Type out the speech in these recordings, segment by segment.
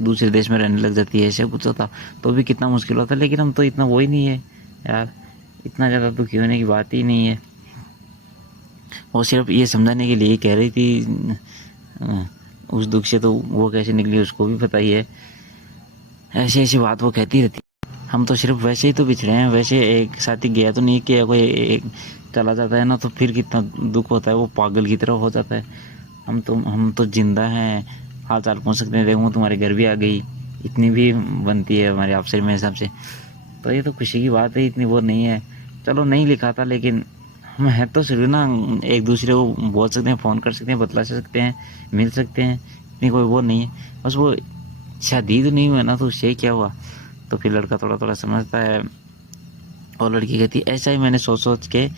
दूसरे देश में रहने लग जाती है, ऐसे कुछ होता तो भी कितना मुश्किल होता। लेकिन हम तो इतना वो ही नहीं है यार, इतना ज़्यादा दुखी होने की बात ही नहीं है। वो सिर्फ ये समझाने के लिए कह रही थी, अ, उस दुख से तो वो कैसे निकली उसको भी पता ही है। ऐसी ऐसी बात वो कहती रहती है। हम तो सिर्फ वैसे ही तो बिछड़े हैं, वैसे एक साथी गया तो नहीं कि कोई एक चला जाता है ना तो फिर कितना दुख होता है, वो पागल की तरह हो जाता है। हम तो जिंदा हैं, हाल चाल पूछ सकते हैं, देखो तुम्हारे घर भी आ गई, इतनी भी बनती है हमारे आपसे मेरे हिसाब से। तो ये तो खुशी की बात है, इतनी वो नहीं है। चलो नहीं लिखा था लेकिन हम है तो सिर्फ ना, एक दूसरे को बोल सकते हैं, फ़ोन कर सकते हैं, बतला सकते हैं, मिल सकते हैं, इतनी कोई वो नहीं है। बस वो शादी तो नहीं हुआ ना, तो उससे क्या हुआ। तो फिर लड़का थोड़ा थोड़ा समझता है और लड़की कहती है ऐसा ही मैंने सोच सोच के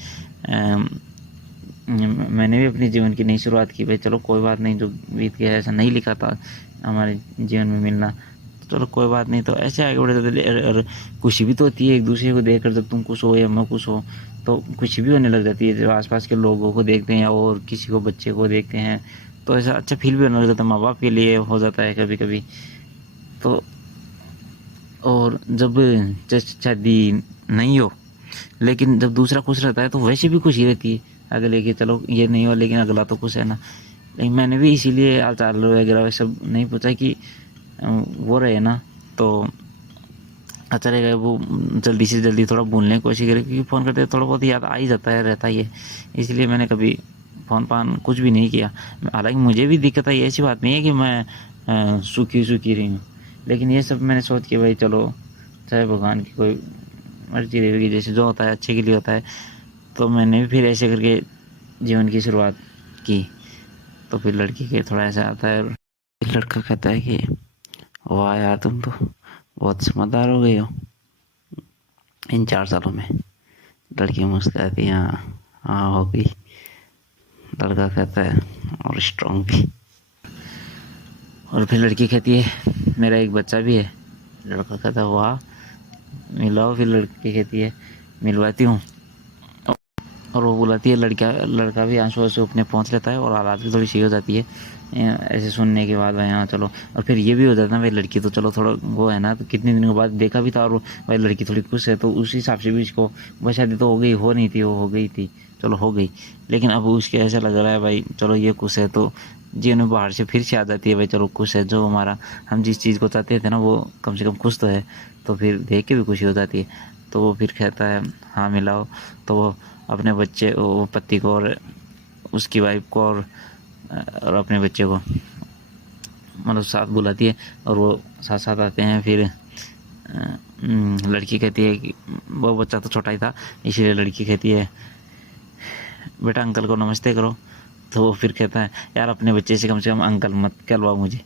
मैंने भी अपने जीवन की नई शुरुआत की। भाई चलो कोई बात नहीं, जो बीत गया ऐसा नहीं लिखा था हमारे जीवन में मिलना, तो चलो कोई बात नहीं, तो ऐसे आगे बढ़े जाते। और खुशी भी तो होती है एक दूसरे को देखकर, जब तुम खुश हो या मैं खुश हो तो खुशी भी होने लग जाती है। जब आसपास के लोगों को देखते हैं और किसी को बच्चे को देखते हैं तो ऐसा अच्छा फील भी होने लग जाता है, माँ बाप के लिए हो जाता है कभी कभी तो। और जब जस्ट शादी नहीं हो लेकिन जब दूसरा खुश रहता है तो वैसे भी खुशी रहती है अगले की, चलो ये नहीं हो लेकिन अगला तो खुश है ना। लेकिन मैंने भी इसीलिए हाल चाल वगैरह सब नहीं पूछा कि वो रहे ना तो अच्छा रहेगा। वो जल्दी से जल्दी थोड़ा भूलने की कोशिश करे, क्योंकि फ़ोन करते थोड़ा बहुत याद आ ही जाता है, रहता ही है। इसलिए मैंने कभी फ़ोन फान कुछ भी नहीं किया। हालांकि मुझे भी दिक्कत आई, ऐसी बात नहीं है कि मैं सूखी सूखी रही हूँ, लेकिन ये सब मैंने सोच के भाई चलो चाहे भगवान की कोई मर्जी रहेगी, जैसे जो होता है अच्छे के लिए होता है। तो मैंने भी फिर ऐसे करके जीवन की शुरुआत की। तो फिर लड़की के थोड़ा ऐसा आता है, लड़का कहता है कि वाह यार तुम तो बहुत समझदार हो गई हो इन 4 सालों में। लड़की मुस्कुराती है, हाँ हाँ हो गई। लड़का कहता है और स्ट्रांग भी। और फिर लड़की कहती है मेरा एक बच्चा भी है। लड़का कहता है वाह मिलाओ। फिर लड़की कहती है मिलवाती हूँ, और वो बुलाती है। लड़का भी आंसू आंसू अपने पहुँच लेता है और हालात भी थोड़ी सी हो जाती है ऐसे सुनने के बाद भाई हाँ चलो। और फिर ये भी हो जाता है भाई लड़की तो चलो थोड़ा वो है ना, तो कितने दिनों के बाद देखा भी था और भाई लड़की थोड़ी खुश है, तो उस हिसाब से भी इसको बस शादी तो हो गई, हो नहीं थी वो हो गई थी, चलो हो गई। लेकिन अब उसके ऐसा लग रहा है भाई चलो ये खुश है तो जीवन में बाहर से फिर से आ जाती है भाई चलो खुश है, जो हमारा हम जिस चीज़ को चाहते थे ना वो कम से कम खुश तो है। तो फिर देख के भी खुशी हो जाती है। तो वो फिर कहता है हाँ मिलाओ। तो वो अपने बच्चे वो पति को और उसकी वाइफ को और अपने बच्चे को मतलब साथ बुलाती है और वो साथ साथ आते हैं। फिर लड़की कहती है कि वो बच्चा तो छोटा ही था, इसीलिए लड़की कहती है बेटा अंकल को नमस्ते करो। तो वो फिर कहता है यार अपने बच्चे से कम अंकल मत कहलवाओ मुझे।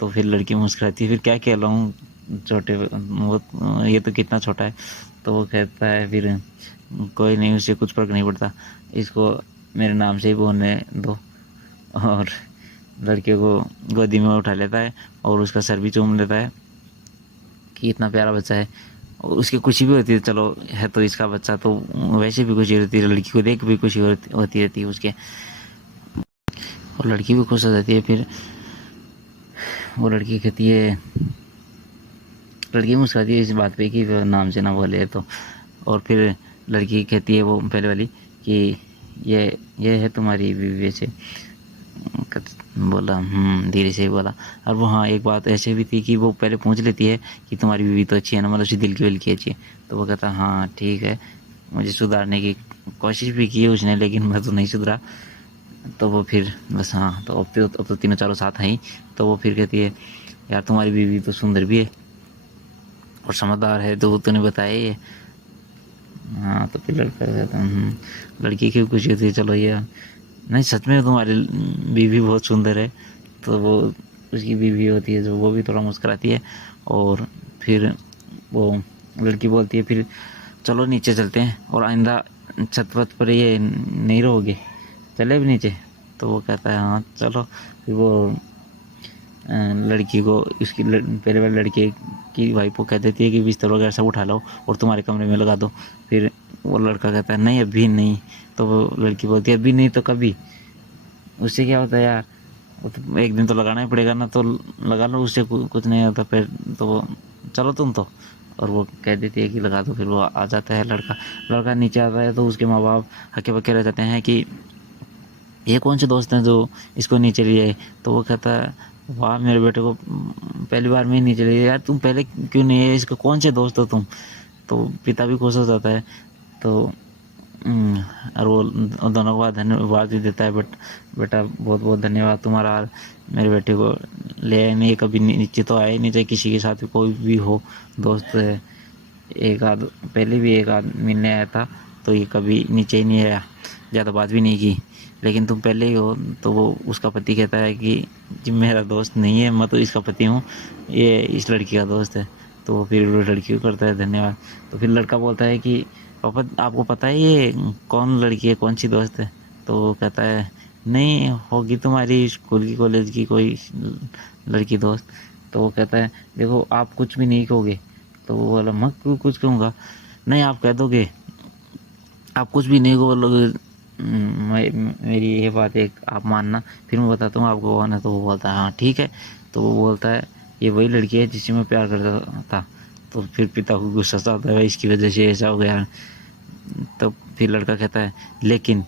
तो फिर लड़की मुस्कुराती है फिर क्या कहलाऊँ छोटे वो ये तो कितना छोटा है। तो वो कहता है फिर कोई नहीं उसे कुछ फर्क नहीं पड़ता, इसको मेरे नाम से ही बोलने दो। और लड़के को गोदी में उठा लेता है और उसका सर भी चूम लेता है कि इतना प्यारा बच्चा है। और उसकी खुशी भी होती है चलो है तो इसका बच्चा, तो वैसे भी खुशी होती है, लड़की को देख भी खुशी होती रहती है उसके, और लड़की भी खुश हो जाती है। फिर वो लड़की कहती है, लड़की मुस्कुराती है इस बात पे कि नाम से ना बोले तो। और फिर लड़की कहती है वो पहले वाली कि ये है तुम्हारी बीवी वैसे। बोला धीरे से ही बोला। और वो हाँ एक बात ऐसे भी थी कि वो पहले पूछ लेती है कि तुम्हारी बीवी तो अच्छी है ना, मतलब उसकी दिल की अच्छी है। तो वो कहता हाँ ठीक है, मुझे सुधारने की कोशिश भी की है उसने लेकिन मैं तो नहीं सुधरा। तो वो फिर बस हाँ तो अब तो तीनों चारों साथ हैं ही। तो वो फिर कहती है यार तुम्हारी बीवी तो सुंदर भी है और समझदार है, तो वो तूने बताया ही है। हाँ तो फिर लड़का कहता लड़की की खुशी होती है चलो ये नहीं सच में तुम्हारी बीवी बहुत सुंदर है। तो वो उसकी बीवी होती है जो वो भी थोड़ा मुस्कुराती है। और फिर वो लड़की बोलती है फिर चलो नीचे चलते हैं और आइंदा छत वत पर ये नहीं रहोगे, चले भी नीचे। तो वो कहता है हाँ चलो। फिर वो लड़की को उसकी पहले वाली लड़के की वाइफ को कह देती है कि बिस्तर वगैरह सब उठा लो और तुम्हारे कमरे में लगा दो। फिर वो लड़का कहता है नहीं अभी नहीं। तो वो लड़की बोलती है अभी नहीं तो कभी, उससे क्या होता है यार, वो तो एक दिन तो लगाना ही पड़ेगा ना, तो लगा लो, उससे कुछ नहीं होता। फिर तो वो चलो तुम तो, और वो कह देती है कि लगा दो। फिर वो आ जाता है लड़का। लड़का नीचे आता है तो उसके माँ बाप हक्के बक्के रह जाते हैं कि ये कौन से दोस्त हैं जो इसको नीचे लिए। तो वो कहता है वाह, मेरे बेटे को पहली बार में ही नीचे लिए यार, तुम पहले क्यों नहीं है, इसके कौन से दोस्त हो तुम। तो पिता भी खुश हो जाता है। तो और वो दोनों को धन्यवाद भी देता है, बट बेटा बहुत बहुत धन्यवाद तुम्हारा, मेरे बेटे को ले आए नहीं, कभी नीचे तो आए नहीं, चाहे किसी के साथ कोई भी हो दोस्त है। एक आध पहले भी एक आध मिलने आया था, तो ये कभी नीचे ही नहीं आया, ज़्यादा बात भी नहीं की, लेकिन तुम पहले ही हो। तो वो उसका पति कहता है कि जी मेरा दोस्त नहीं है, मैं तो इसका पति हूँ, ये इस लड़की का दोस्त है। तो फिर वो लड़की को करता है धन्यवाद। तो फिर लड़का बोलता है कि पापा आपको पता है ये कौन लड़की है, कौन सी दोस्त है। तो वो कहता है नहीं, होगी तुम्हारी स्कूल की कॉलेज की कोई लड़की दोस्त। तो वो कहता है देखो आप कुछ भी नहीं कहोगे। तो वो बोला मैं क्यों कुछ कहूँगा, नहीं आप कह दोगे, आप कुछ भी नहीं बोलोगे, मेरी ये बात एक आप मानना, फिर मैं बताता हूँ आपको कौन है। तो वो बोलता है हाँ ठीक है। तो वो बोलता है ये वही लड़की है जिससे मैं प्यार करता था। तो फिर पिता को गुस्सा सा आता है भाई इसकी वजह से ऐसा हो गया। तो फिर लड़का कहता है लेकिन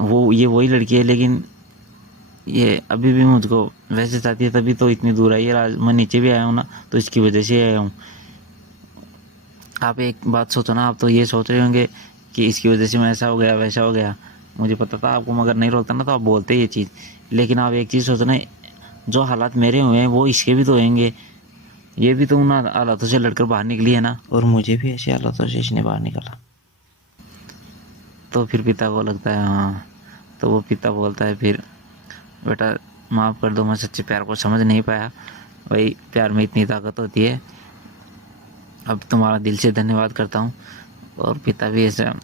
वो ये वही लड़की है, लेकिन ये अभी भी मुझको वैसे चाहती है, तभी तो इतनी दूर आई है। आज मैं नीचे भी आया हूँ ना, तो इसकी वजह से आया हूँ। आप एक बात सोचो ना, आप तो ये सोच रहे होंगे कि इसकी वजह से मैं ऐसा हो गया वैसा हो गया। मुझे पता था आपको, मगर नहीं रोकता ना तो आप बोलते ये चीज़। लेकिन आप एक चीज़ सोचना, जो हालात मेरे हुए हैं वो इसके भी तो होंगे। ये भी तो उन हालातों से लड़कर बाहर निकली है ना, और मुझे भी ऐसे हालातों से इसने बाहर निकाला। तो फिर पिता को लगता है हाँ। तो वो पिता बोलता है फिर बेटा माफ़ कर दो, मैं सच्चे प्यार को समझ नहीं पाया, भाई प्यार में इतनी ताकत होती है। अब तुम्हारा दिल से धन्यवाद करता हूँ। और पिता भी ऐसा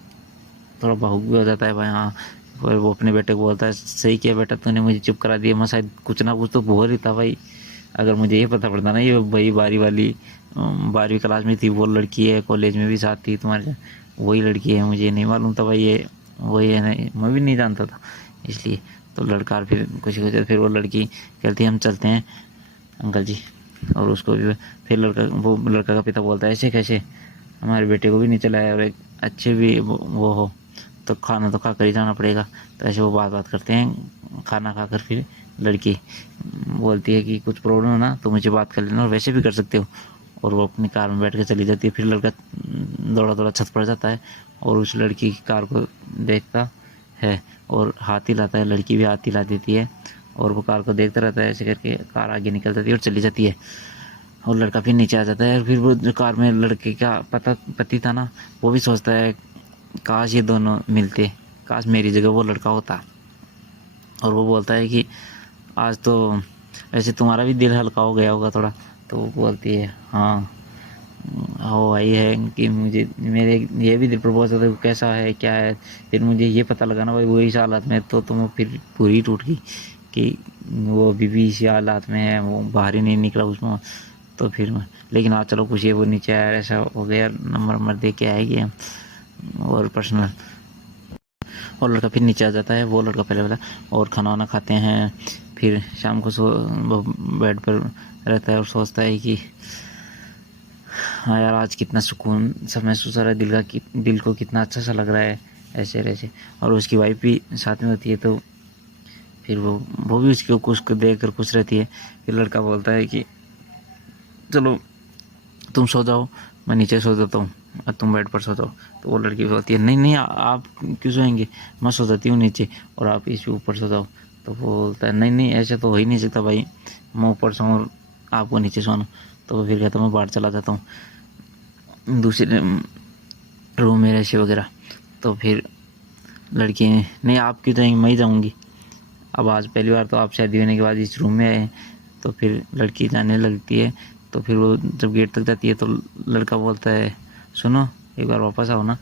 थोड़ा भावुक भी हो जाता है भाई हाँ। फिर वो अपने बेटे को बोलता है सही किया बेटा, तूने मुझे चुप करा दिया, मैं शायद कुछ ना कुछ तो बोल ही था भाई। अगर मुझे ये पता पड़ता ना ये भाई बारी वाली 12वीं क्लास में थी वो लड़की है, कॉलेज में भी साथ थी तुम्हारे, वही लड़की है, मुझे नहीं मालूम था भाई ये वही है, नहीं मैं भी नहीं जानता था इसलिए। तो लड़का फिर कुछ कुछ फिर वो लड़की कहती है हम चलते हैं अंकल जी। और उसको भी फिर लड़का का पिता बोलता है ऐसे कैसे, हमारे बेटे को भी नहीं चलाया, और एक अच्छे भी वो हो तो खाना तो खा कर ही जाना पड़ेगा। तो ऐसे वो बात करते हैं। खाना खाकर फिर लड़की बोलती है कि कुछ प्रॉब्लम है ना तो मुझे बात कर लेना, और वैसे भी कर सकते हो। और वो अपनी कार में बैठ के चली जाती है। फिर लड़का दौड़ा दौड़ा छत पर जाता है और उस लड़की की कार को देखता है और हाथ हिलाता है। लड़की भी हाथ हिला देती है और वो कार को देखता रहता है। ऐसे करके कार आगे निकल जाती है और चली जाती है। और लड़का फिर नीचे आ जाता है। फिर वो जो कार में लड़के का पति था ना, वो भी सोचता है काश ये दोनों मिलते, काश मेरी जगह वो लड़का होता। और वो बोलता है कि आज तो वैसे तुम्हारा भी दिल हल्का हो गया होगा थोड़ा। तो वो बोलती है हाँ हो आई है कि मुझे मेरे ये भी दिल प्रपोज होता है कैसा है क्या है। फिर मुझे ये पता लगा ना भाई वो इस हालत में, तो मैं फिर पूरी टूट गई कि वो अभी भी इसी हालात में है, वो बाहर ही नहीं निकला उसमें। तो फिर मैं लेकिन हाँ चलो कुछ ये वो नीचे आया ऐसा हो गया, नंबर दे के आएगी हम और पर्सनल। और लड़का फिर नीचे आ जाता है, वो लड़का पहले वाला, और खाना वाना खाते हैं। फिर शाम को वो बेड पर रहता है और सोचता है कि हाँ यार आज कितना सुकून सा महसूस हो रहा है, दिल को कितना अच्छा सा लग रहा है ऐसे ऐसे। और उसकी वाइफ भी साथ में होती है, तो फिर वो भी उसको देख कर खुश रहती है। फिर लड़का बोलता है कि चलो तुम सो जाओ, मैं नीचे सो जाता हूँ और तुम बेड पर सो जाओ। तो वो लड़की बोलती है नहीं नहीं आप क्यों सोएंगे, मैं सो जाती हूँ नीचे और आप इस ऊपर सो जाओ। तो वो बोलता है नहीं नहीं ऐसे तो हो ही नहीं सकता भाई, मैं ऊपर सोऊँ और आपको नीचे सोना। तो वो फिर कहता मैं बाहर चला जाता हूँ दूसरे रूम में ऐसे वगैरह। तो फिर लड़की नहीं आप क्यों जाएंगे, मैं ही जाऊँगी, अब आज पहली बार तो आप शादी होने के बाद इस रूम में आए हैं। तो फिर लड़की जाने लगती है। तो फिर वो जब गेट तक जाती है तो लड़का बोलता है सुनो एक बार वापस आओ ना।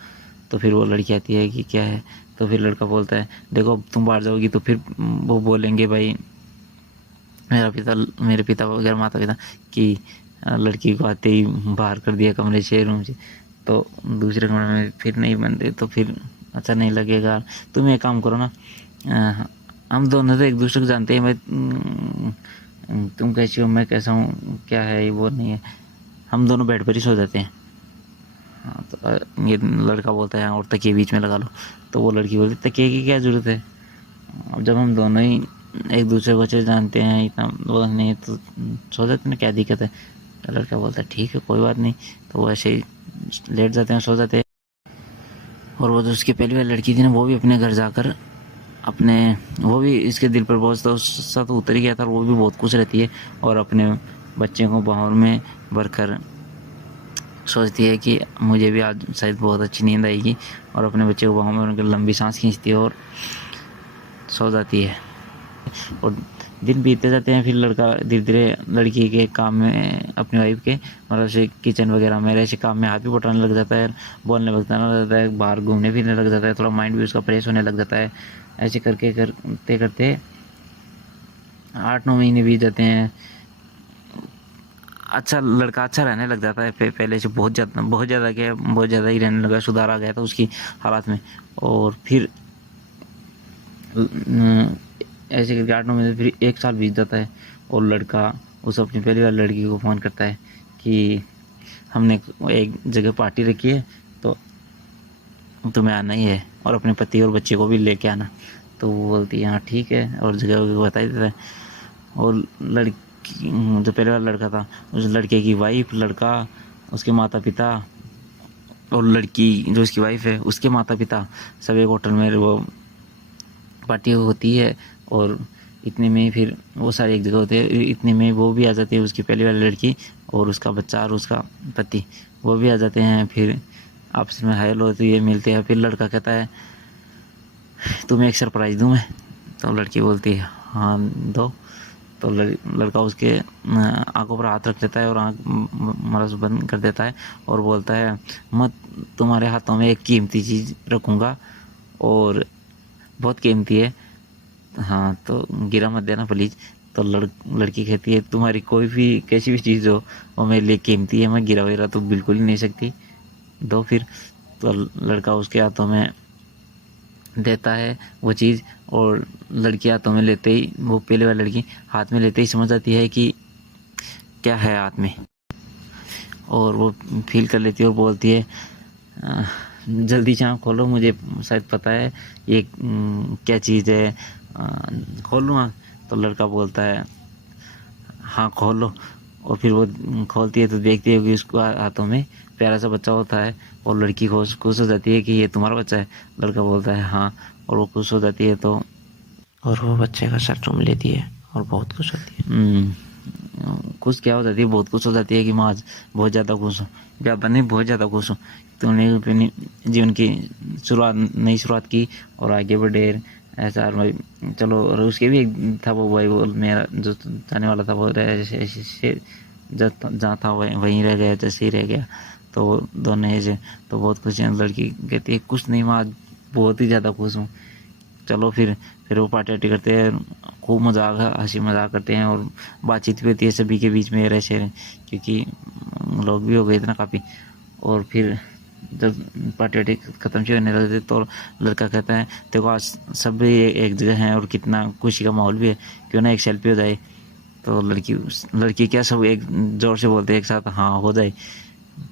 तो फिर वो लड़की आती है कि क्या है। तो फिर लड़का बोलता है देखो अब तुम बाहर जाओगी तो फिर वो बोलेंगे भाई मेरे पिता वगैरह माता पिता कि लड़की को आते ही बाहर कर दिया कमरे से रूम से। तो दूसरे कमरे में फिर नहीं बनते तो फिर अच्छा नहीं लगेगा। तुम एक काम करो ना हम दोनों तो एक दूसरे को जानते हैं। तुम कैसी हो, मैं कैसा हूँ, क्या है ये वो नहीं है। हम दोनों बेड पर ही सो जाते हैं। हाँ तो ये लड़का बोलता है और तकिए बीच में लगा लो, तो वो लड़की बोलती तकिए की क्या ज़रूरत है। अब जब हम दोनों ही एक दूसरे को अच्छे से जानते हैं, इतना वो नहीं तो सो जाते हैं, क्या दिक्कत है। तो लड़का बोलता है ठीक है कोई बात नहीं। तो वो ऐसे ही लेट जाते हैं, सो जाते हैं। और वो जो उसकी पहली बार लड़की थी ना, वो भी अपने घर जाकर अपने, वो भी इसके दिल पर बहुत सा तो उतर ही गया था, और वो भी बहुत खुश रहती है और अपने बच्चे को बाहों में भरकर सोचती है कि मुझे भी आज शायद बहुत अच्छी नींद आएगी, और अपने बच्चे को बाहों में उनकी लंबी सांस खींचती है और सो जाती है। और दिन बीतते जाते हैं, फिर लड़का धीरे धीरे लड़की के काम में, अपनी वाइफ के मतलब से किचन वगैरह में ऐसे काम में हाथ भी बटाने लग जाता है, बोलने लग जाता है, बाहर घूमने फिरने लग जाता है, थोड़ा माइंड भी उसका फ्रेश होने लग जाता है। ऐसे करते करते 8-9 महीने बीत जाते हैं। अच्छा लड़का अच्छा रहने लग जाता है, पहले से बहुत ज़्यादा ही रहने लगा, सुधार आ गया था उसकी हालात में। और फिर ऐसे करके 8-9 महीने, फिर 1 साल बीत जाता है, और लड़का उस अपनी पहली बार लड़की को फ़ोन करता है कि हमने एक जगह पार्टी रखी है, तो तुम्हें आना ही है, और अपने पति और बच्चे को भी लेके आना। तो वो बोलती है हाँ ठीक है, और जगह बता ही देता है। और लड़की, जो पहले वाला लड़का था, उस लड़के की वाइफ, लड़का, उसके माता पिता, और लड़की जो उसकी वाइफ है उसके माता पिता सब एक होटल में वो पार्टी होती है। और इतने में फिर वो सारे एक जगह होते हैं, इतने में वो भी आ जाती है, उसकी पहली वाली लड़की और उसका बच्चा और उसका पति, वो भी आ जाते हैं। फिर आपस में हाय हेलो होती है, मिलते हैं। फिर लड़का कहता है तुम्हें एक सरप्राइज़ दूँ मैं। तो लड़की बोलती है हाँ दो। तो लड़का उसके आंखों पर हाथ रख लेता है और आँख मतलब बंद कर देता है, और बोलता है मैं तुम्हारे हाथों में एक कीमती चीज़ रखूँगा, और बहुत कीमती है, हाँ तो गिरा मत देना प्लीज़। तो लड़की कहती है तुम्हारी कोई भी कैसी भी चीज़ हो वो मेरे लिए कीमती है, मैं गिरा विरा तो बिल्कुल ही नहीं सकती, दो फिर। तो लड़का उसके हाथों में देता है वो चीज़, और लड़की हाथों में लेते ही, वो पहले वाली लड़की हाथ में लेते ही समझ आती है कि क्या है हाथ में, और वो फील कर लेती है और बोलती है जल्दी से आँख खोलो, मुझे शायद पता है ये क्या चीज़ है, खोल लूँ आँख। तो लड़का बोलता है हाँ खोलो। और फिर वो खोलती है तो देखती है कि उसको हाथों में प्यारा सा बच्चा होता है, और लड़की खुश खुश हो जाती है कि ये तुम्हारा बच्चा है। लड़का बोलता है हाँ, और वो खुश हो जाती है, तो और वो बच्चे का सर चूम लेती है और बहुत खुश होती है। खुश क्या हो जाती है, बहुत खुश हो जाती है कि मैं आज बहुत ज़्यादा खुश हूँ, ज़्यादा नहीं बहुत ज़्यादा खुश हूँ। तो उन्हें अपनी जीवन की नई शुरुआत की और आगे बढ़े ऐसा। और भाई चलो, और उसके भी एक था वो भाई, वो मेरा जो जाने वाला था वो ऐसे जहाँ था वहीं रह गया, जैसे ही रह गया। तो दोनों ऐसे, तो बहुत खुश हैं। लड़की कहती है कुछ नहीं, मैं आज बहुत ही ज़्यादा खुश हूँ। चलो फिर वो पार्टी वार्टी करते हैं, खूब मजाक हंसी मजाक करते हैं, और बातचीत भी होती है सभी के बीच में रह क्योंकि लोग भी हो गए थे ना काफ़ी। और फिर जब पार्टी वार्टी ख़त्म से होने लगे तो लड़का कहता है देखो आज सब एक जगह हैं और कितना खुशी का माहौल भी है, क्यों ना एक सेल्फी हो जाए। तो लड़की क्या सब एक जोर से बोलते हैं एक साथ हाँ हो जाए।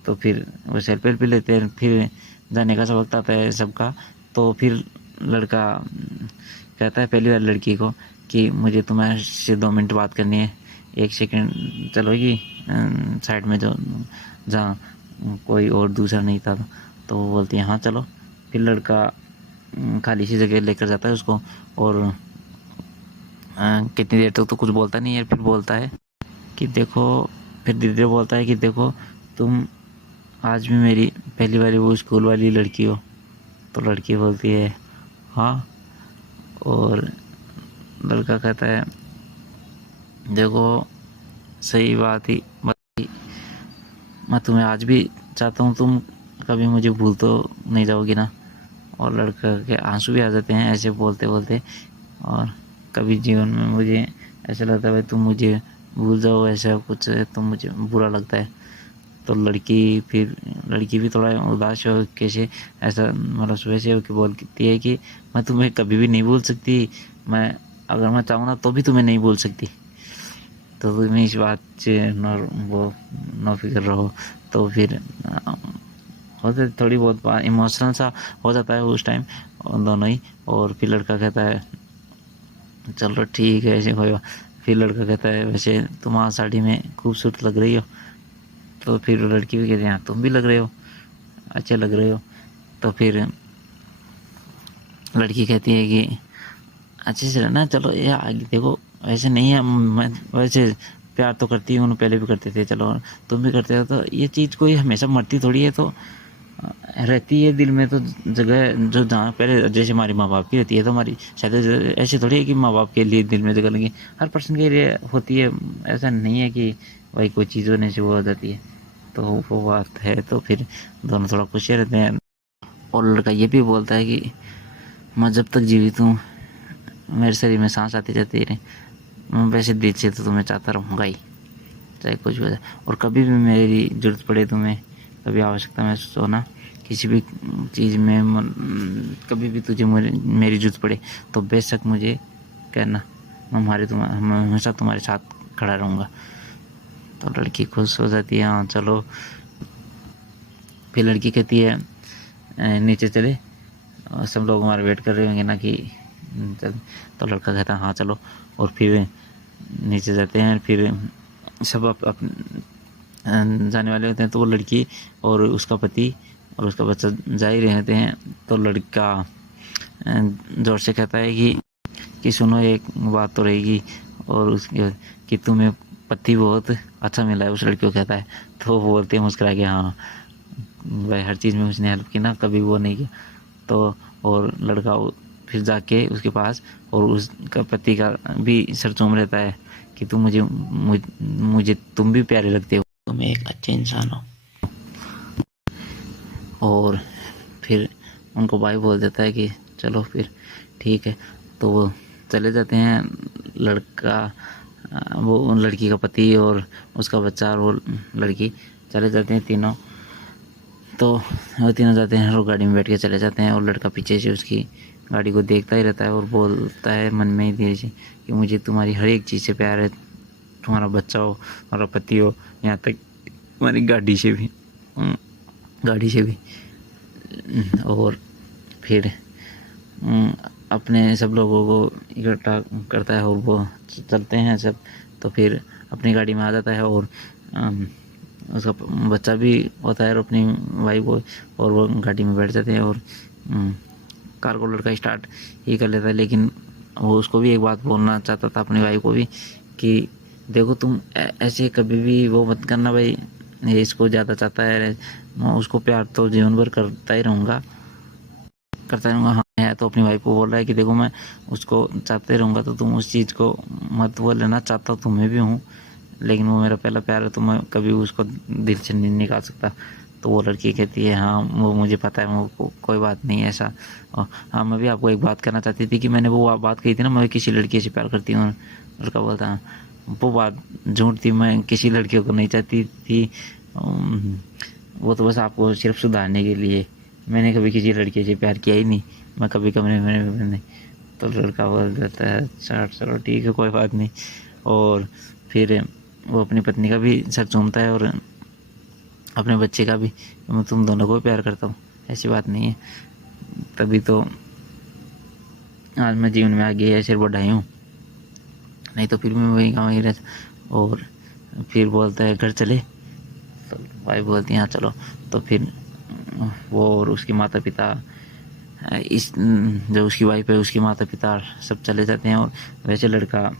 तो फिर वो सेल्फी वेल्फी लेते हैं। फिर जाने का सब वक्त आता है सबका। तो फिर लड़का कहता है पहली बार लड़की को कि मुझे तुम्हारे 2 मिनट बात करनी है, 1 सेकंड चलोगी साइड में जो जहाँ कोई और दूसरा नहीं था। तो वो बोलती है हाँ चलो। फिर लड़का खाली सी जगह लेकर जाता है उसको, और कितनी देर तक तो कुछ बोलता नहीं है। फिर बोलता है कि देखो, फिर धीरे धीरे बोलता है कि देखो तुम आज भी मेरी पहली बारी वो स्कूल वाली लड़की हो। तो लड़की बोलती है हाँ। और लड़का कहता है देखो सही बात ही मैं तुम्हें आज भी चाहता हूँ, तुम कभी मुझे भूल तो नहीं जाओगी ना। और लड़का के आंसू भी आ जाते हैं ऐसे बोलते बोलते। और कभी जीवन में मुझे ऐसा लगता है तुम मुझे भूल जाओ, ऐसा कुछ तो मुझे बुरा लगता है। तो लड़की भी थोड़ा उदास हो कैसे ऐसा मतलब वैसे हो कि बोलती है कि मैं तुम्हें कभी भी नहीं भूल सकती, मैं अगर मैं चाहूँ ना तो भी तुम्हें नहीं बोल सकती। तो तुम इस बात से नो फिक्र रहो। तो फिर होते थोड़ी बहुत बात इमोशनल सा हो जाता है उस टाइम दोनों ही। और फिर लड़का कहता है चलो ठीक है ऐसे कोई बात। फिर लड़का कहता है वैसे तुम आज साड़ी में खूबसूरत लग रही हो। तो फिर लड़की भी कहती है हाँ तुम भी लग रहे हो, अच्छे लग रहे हो। तो फिर लड़की कहती है कि अच्छे से रहना, चलो ये आगे देखो वैसे नहीं है, मैं वैसे प्यार तो करती हूँ, पहले भी करते थे, चलो तुम भी करते हो, तो ये चीज़ कोई हमेशा मरती थोड़ी है, तो रहती है दिल में तो जगह, जो जहाँ पहले जैसे हमारी माँ बाप की रहती है तो हमारी शायद ऐसे थोड़ी है कि माँ बाप के लिए दिल में जगह लगी, हर पर्सन के लिए होती है। ऐसा नहीं है कि भाई कोई चीज़ होने से वो हो जाती है, तो वो बात है। तो फिर दोनों थोड़ा खुश रहते हैं। और लड़का ये भी बोलता है कि मैं जब तक जीवित हूँ मेरे शरीर में सांस आती जाती रहे, मैं वैसे दिल से तो तुम्हें चाहता रहूँगा ही, चाहे कुछ भी हो जाए। और कभी भी मेरी ज़रूरत पड़े तुम्हें, कभी आवश्यकता महसूस होना किसी भी चीज़ में, कभी भी तुझे मेरी ज़रूरत पड़े तो बेशक मुझे कहना, मैं हमेशा तुम्हारे साथ खड़ा रहूँगा। तो लड़की खुश हो जाती है, हाँ चलो। फिर लड़की कहती है नीचे चले, सब लोग हमारे वेट कर रहे होंगे ना कि चल। तो लड़का कहता है हाँ चलो। और फिर नीचे जाते हैं। फिर सब जाने वाले होते हैं, तो वो लड़की और उसका पति और उसका बच्चा जा ही रहे होते हैं। तो लड़का जोर से कहता है कि सुनो एक बात तो रहेगी, और उसके कि तुम्हें पति बहुत अच्छा मिला है, उस लड़की को कहता है। तो वो बोलते हैं मुस्कुरा के हाँ भाई हर चीज़ में उसने हेल्प की ना, कभी वो नहीं किया। तो और लड़का फिर जाके उसके पास और उसका पति का भी सर चूम रहता है कि तुम मुझे तुम भी प्यारे लगते हो, तुम एक अच्छे इंसान हो। और फिर उनको भाई बोल देता है कि चलो फिर ठीक है। तो वो चले जाते हैं, वो लड़की का पति और उसका बच्चा और वो लड़की चले जाते हैं तीनों। तो वो तीनों जाते हैं और गाड़ी में बैठ के चले जाते हैं, और लड़का पीछे से उसकी गाड़ी को देखता ही रहता है और बोलता है मन में ही धीरे से कि मुझे तुम्हारी हर एक चीज़ से प्यार है, तुम्हारा बच्चा हो, तुम्हारा पति हो, यहाँ तक तुम्हारी गाड़ी से भी। और फिर अपने सब लोगों को इकट्ठा करता है और वो चलते हैं सब। तो फिर अपनी गाड़ी में आ जाता है और उसका बच्चा भी होता है और अपनी वाइफ को, और वो गाड़ी में बैठ जाते हैं और कार को लड़का स्टार्ट ही कर लेता है। लेकिन वो उसको भी एक बात बोलना चाहता था अपनी वाइफ को भी कि देखो तुम ऐसे कभी भी वो मत करना भाई, ये इसको ज़्यादा चाहता है, मैं उसको प्यार तो जीवन भर करता ही रहूँगा। हाँ है। तो अपनी वाइफ को बोल रहा है कि देखो मैं उसको चाहते रहूँगा, तो तुम उस चीज़ को मत वो लेना, चाहता तुम्हें भी हूँ, लेकिन वो मेरा पहला प्यार है, तो मैं कभी उसको दिल से नहीं निकाल सकता। तो वो लड़की कहती है हाँ वो मुझे पता है, वो कोई बात नहीं ऐसा। हाँ मैं भी आपको एक बात करना चाहती थी कि मैंने वो बात कही थी ना, मैं किसी लड़की से प्यार करती हूँ। लड़का बोलता है वो बात झूठ थी, मैं किसी लड़की को नहीं चाहती थी, वो तो बस आपको सिर्फ सुधारने के लिए, मैंने कभी किसी लड़की से प्यार किया ही नहीं, मैं कभी कमरे में नहीं। तो लड़का बोल देता है अच्छा चलो ठीक है कोई बात नहीं। और फिर वो अपनी पत्नी का भी सर चूमता है और अपने बच्चे का भी, मैं तुम दोनों को प्यार करता हूँ, ऐसी बात नहीं है, तभी तो आज मैं जीवन में आगे ऐसे बढ़ाई हूँ, नहीं तो फिर मैं वही गाँव ही रहता। और फिर बोलता है घर चले, तो भाई बोलती हैं हाँ चलो। तो फिर वो और उसके माता पिता, जो उसकी वाइफ है उसके माता पिता सब चले जाते हैं। और वैसे लड़का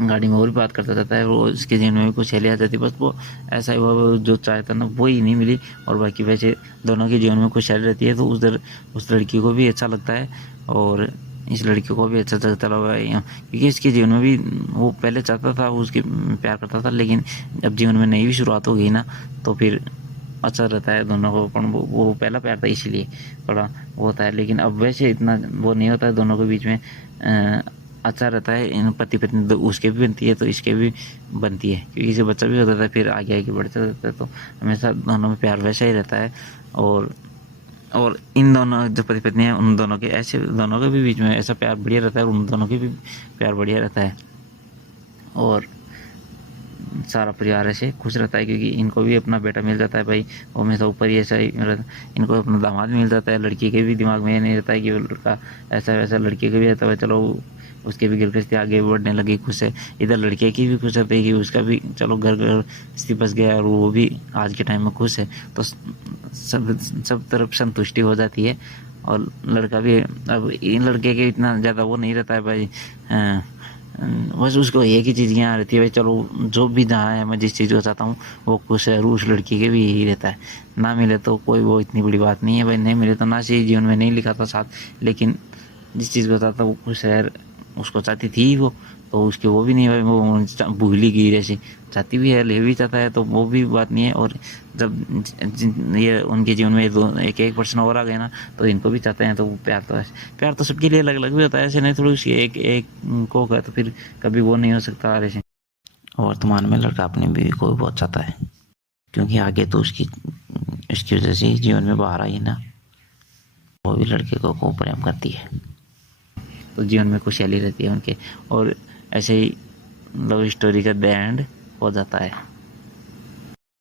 गाड़ी में और भी बात करता रहता है, वो उसके जीवन में भी कुछ हेली आ जाती, बस वो ऐसा ही वो जो चाहता ना वो ही नहीं मिली। और बाकी वैसे दोनों के जीवन में कुछ हेली रहती है, तो उस लड़की को भी अच्छा लगता है और इस लड़की को भी अच्छा लगता है, क्योंकि इसके जीवन में भी वो पहले चाहता था, वो उसके प्यार करता था, लेकिन जब जीवन में नई भी शुरुआत हो गई ना, तो फिर अच्छा रहता है दोनों को। पर वो पहला प्यार था इसीलिए थोड़ा वो होता है, लेकिन अब वैसे इतना वो नहीं होता है दोनों के बीच में, अच्छा रहता है। इन पति पत्नी तो उसके भी बनती है तो इसके भी बनती है, क्योंकि इसे बच्चा भी होता था, फिर आगे आगे बढ़ता रहता है, तो हमेशा दोनों में प्यार वैसा ही रहता है। और और इन दोनों जो पति पत्नी है उन दोनों के ऐसे दोनों के भी बीच में ऐसा प्यार बढ़िया रहता है और उन दोनों के भी प्यार बढ़िया रहता है और सारा परिवार ऐसे खुश रहता है क्योंकि इनको भी अपना बेटा मिल जाता है भाई। वो हमेशा ऊपर ही ऐसा ही इनको अपना दामाद मिल जाता है। लड़की के भी दिमाग में ये नहीं रहता है कि वो लड़का ऐसा वैसा, लड़की के भी रहता है चलो उसके भी गृहस्थी आगे बढ़ने लगी, खुश है। इधर लड़के की भी खुश रहती है कि उसका भी चलो घर गृहस्थी बस गया और वो भी आज के टाइम में खुश है। तो सब तरफ संतुष्टि हो जाती है और लड़का भी अब इन लड़के के इतना ज़्यादा वो नहीं रहता है भाई। बस उसको एक ही चीज़ यहाँ रहती है भाई चलो जो भी जहाँ है मैं जिस चीज़ को चाहता हूँ वो खुश है। उस लड़की के भी यही रहता है, ना मिले तो कोई वो इतनी बड़ी बात नहीं है भाई, नहीं मिले तो ना सही, जीवन में नहीं लिखा था साथ, लेकिन जिस चीज़ को चाहता वो खुश है। उसको चाहती थी वो तो उसके वो भी नहीं भाई, वो भूल ही गई ऐसी, चाहती भी है ले भी चाहता है तो वो भी बात नहीं है। और जब ये उनके जीवन में एक एक पर्सन और आ गए ना तो इनको भी चाहते हैं तो प्यार तो सबके लिए अलग अलग भी होता है, ऐसे नहीं थोड़ी सी एक को होगा तो फिर कभी वो नहीं हो सकता ऐसे। वर्तमान में लड़का अपनी बीवी को भी बहुत चाहता है क्योंकि आगे तो उसकी वजह से ही जीवन में बाहर आई ना, वो भी लड़के को प्रेम करती है तो जीवन में खुशहाली रहती है उनके। और ऐसे ही लव स्टोरी का द एंड हो जाता है।